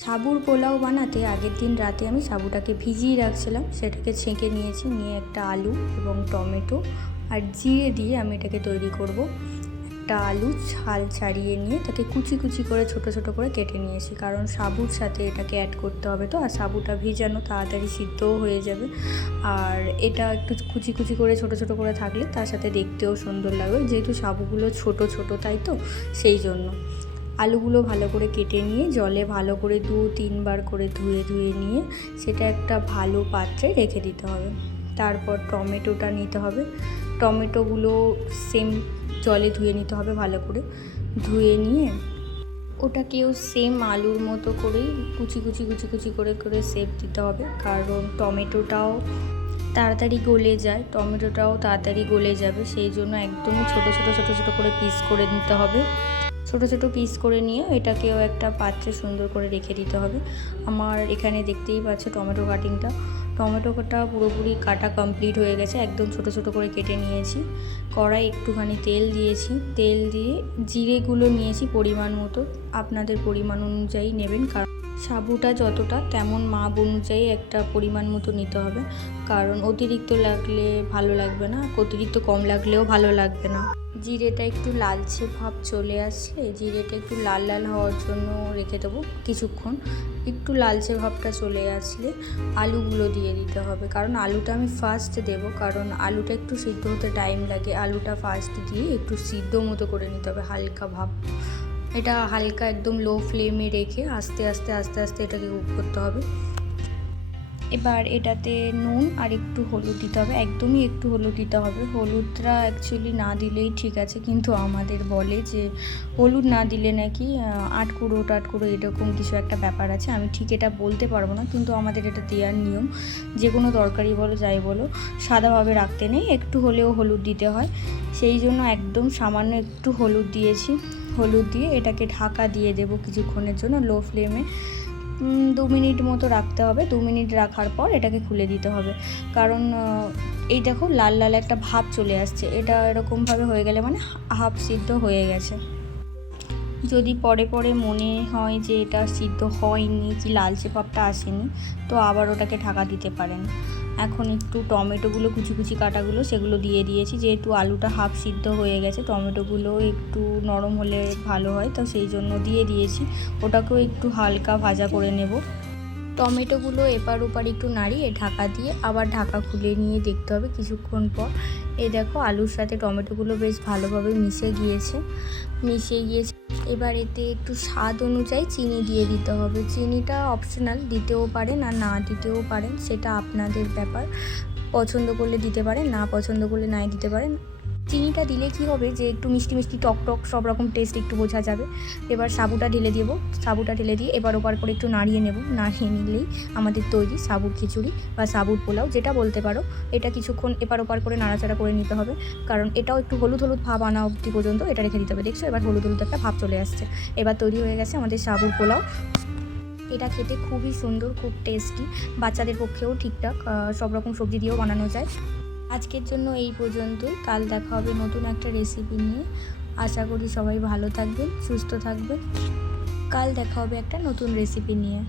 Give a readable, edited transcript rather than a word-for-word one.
সাবুর পোলাও বানাতে আগের দিন রাতে আমি সাবুটাকে ভিজিয়ে রাখছিলাম, সেটাকে ছেঁকে নিয়েছি। নিয়ে একটা আলু এবং টমেটো আর জিরে দিয়ে আমি এটাকে তৈরি করব। একটা আলু ছাল ছাড়িয়ে নিয়ে তাকে কুচি কুচি করে ছোট ছোট করে কেটে নিয়েছি, কারণ সাবুর সাথে এটাকে অ্যাড করতে হবে। তো আর সাবুটা ভিজানো তাড়াতাড়ি সিদ্ধও হয়ে যাবে, আর এটা একটু কুচি কুচি করে ছোট ছোট করে থাকলে তার সাথে দেখতেও সুন্দর লাগবে, যেহেতু সাবুগুলো ছোট ছোট তাই তো সেই জন্য। আলুগুলো ভালো করে কেটে নিয়ে জলে ভালো করে 2-3 বার করে ধুয়ে নিয়ে সেটা একটা ভালো পাত্রে রেখে দিতে হবে। তারপর টমেটোটা নিতে হবে, টমেটোগুলো সেম জলে ধুয়ে নিতে হবে ভালো করে। ধুয়ে নিয়ে ওটাকেও সেম আলুর মতো করেই কুচি কুচি কুচি কুচি করে করে শেপ দিতে হবে, কারণ টমেটোটাও তাড়াতাড়ি গলে যায়, টমেটোটাও তাড়াতাড়ি গলে যাবে, সেই জন্য একদমই ছোটো ছোটো ছোটো ছোটো করে পিস করে নিতে হবে। ছোটো ছোটো পিস করে নিয়ে এটাকেও একটা পাত্রে সুন্দর করে রেখে দিতে হবে। আমার এখানে দেখতেই পাচ্ছ টমেটোটা পুরোপুরি কাটা কমপ্লিট হয়ে গেছে, একদম ছোটো ছোটো করে কেটে নিয়েছি। কড়াই একটুখানি তেল দিয়েছি, তেল দিয়ে জিরেগুলো নিয়েছি পরিমাণ মতো, আপনাদের পরিমাণ অনুযায়ী নেবেন, কারণ সাবুটা যতটা তেমন মাপ অনুযায়ী একটা পরিমাণ মতো নিতে হবে, কারণ অতিরিক্ত লাগলে ভালো লাগবে না, অতিরিক্ত কম লাগলেও ভালো লাগবে না। জিরেটা একটু লালচে ভাব চলে আসলে জিরেটা একটু লাল লাল হওয়ার জন্য রেখে দেবো কিছুক্ষণ। একটু লালচে ভাবটা চলে আসলে আলুগুলো দিয়ে দিতে হবে, কারণ আলুটা আমি ফার্স্ট দেবো, কারণ আলুটা একটু সিদ্ধ হতে টাইম লাগে। আলুটা ফার্স্ট দিয়ে একটু সিদ্ধ মতো করে নিতে হবে হালকা ভাব। এটা হালকা একদম লো ফ্লেমে রেখে আস্তে আস্তে আস্তে আস্তে এটাকে কুক করতে হবে। এবার এটাতে নুন আর একটু হলুদ দিতে হবে, একদমই একটু হলুদ দিতে হবে। হলুদটা অ্যাকচুয়ালি না দিলেই ঠিক আছে, কিন্তু আমাদের বলে যে হলুদ না দিলে নাকি আটকুড়ো টাটকুড়ো এরকম কিছু একটা ব্যাপার আছে। আমি ঠিক এটা বলতে পারবো না, কিন্তু আমাদের এটা দেওয়ার নিয়ম। যে কোনো তরকারি বলো যাই বলো সাদাভাবে রাখতে নেই, একটু হলেও হলুদ দিতে হয়, সেই জন্য একদম সামান্য একটু হলুদ দিয়েছি। হলুদ দিয়ে এটাকে ঢাকা দিয়ে দেবো কিছুক্ষণের জন্য লো ফ্লেমে। 2 মিনিট মতো রাখতে হবে। 2 মিনিট রাখার পর এটাকে খুলে দিতে হবে, কারণ এই দেখো লাল লাল একটা ভাব চলে আসছে, এটা এরকমভাবে হয়ে গেলে মানে হাফ সিদ্ধ হয়ে গেছে। যদি পরে পরে মনে হয় যে এটা সিদ্ধ হয়নি কি লালচে ভাবটা আসেনি, তো আবার ওটাকে ঢাকা দিতে পারেন। এখন একটু টমেটোগুলো কুচি কুচি কাটাগুলো সেগুলো দিয়ে দিয়েছি, যেহেতু আলুটা হাফ সিদ্ধ হয়ে গেছে, টমেটোগুলো একটু নরম হলে ভালো হয়, তো সেই জন্য দিয়ে দিয়েছি। ওটাকেও একটু হালকা ভাজা করে নেব। টমেটোগুলো এপার ওপার একটু নাড়িয়ে ঢাকা দিয়ে আবার ঢাকা খুলে নিয়ে দেখতে হবে কিছুক্ষণ পর। এই দেখো আলুর সাথে টমেটোগুলো বেশ ভালোভাবে মিশে গিয়েছে। এবার এতে একটু স্বাদ অনুযায়ী চিনি দিয়ে দিতে হবে। চিনিটা অপশনাল, দিতেও পারেন আর না দিতেও পারেন, সেটা আপনাদের ব্যাপার। পছন্দ করলে দিতে পারেন, না পছন্দ করলে নাই দিতে পারেন। চিনিটা দিলে কি হবে যে একটু মিষ্টি মিষ্টি টক টক সব রকম টেস্ট একটু বোঝা যাবে। এবার সাবুটা ঢেলে দিয়ে এবার ওপার করে একটু নাড়িয়ে নেব। নাড়িয়ে নিলেই আমাদের তৈরি সাবুর খিচুড়ি বা সাবুর পোলাও, যেটা বলতে পারো। এটা কিছুক্ষণ এপার ওপার করে নাড়াচাড়া করে নিতে হবে, কারণ এটাও একটু হলুদ হলুদ ভাব আনা অবধি পর্যন্ত এটা রেখে দিতে হবে। দেখছো এবার হলুদ হলুদ একটা ভাব চলে আসছে। এবার তৈরি হয়ে গেছে আমাদের সাবুর পোলাও। এটা খেতে খুবই সুন্দর, খুব টেস্টি, বাচ্চাদের পক্ষেও ঠিকঠাক, সব রকম সবজি দিয়েও বানানো যায়। আজকের জন্য এই পর্যন্তই, কাল দেখা হবে নতুন একটা রেসিপি নিয়ে। আশা করি সবাই ভালো থাকবেন, সুস্থ থাকবেন। কাল দেখা হবে একটা নতুন রেসিপি নিয়ে।